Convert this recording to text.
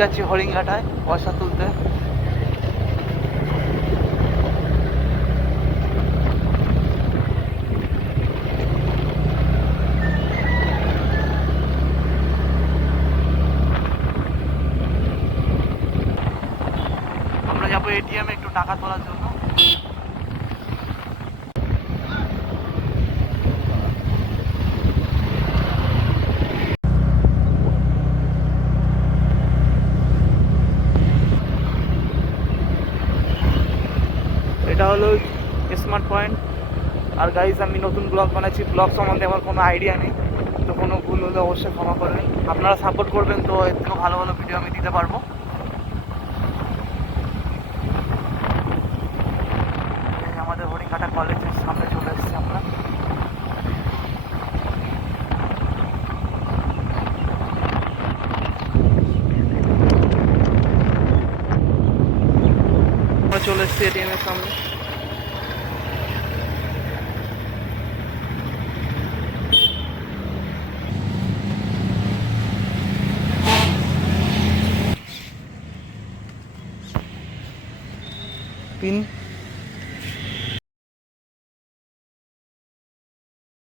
যাচ্ছি হরিণঘাটায় পয়সা তুলতে। আমরা যাবো এটিএমে একটু টাকা তোলার জন্য। এটা হলো স্মার্ট পয়েন্ট। আর গাইজ আমি নতুন ব্লগ বানাচ্ছি, ব্লগ সম্বন্ধে আমার কোনো আইডিয়া নেই, তো কোনো ভুল হলে অবশ্যই ক্ষমা করবেন। আপনারা সাপোর্ট করবেন তো এর থেকেও ভালো ভালো ভিডিও আমি দিতে পারবো। আমাদের হরিণঘাটা কলেজের সামনে চলে এসেছি আমরা। চলে এসেছি এটিএম এর সামনে। পিন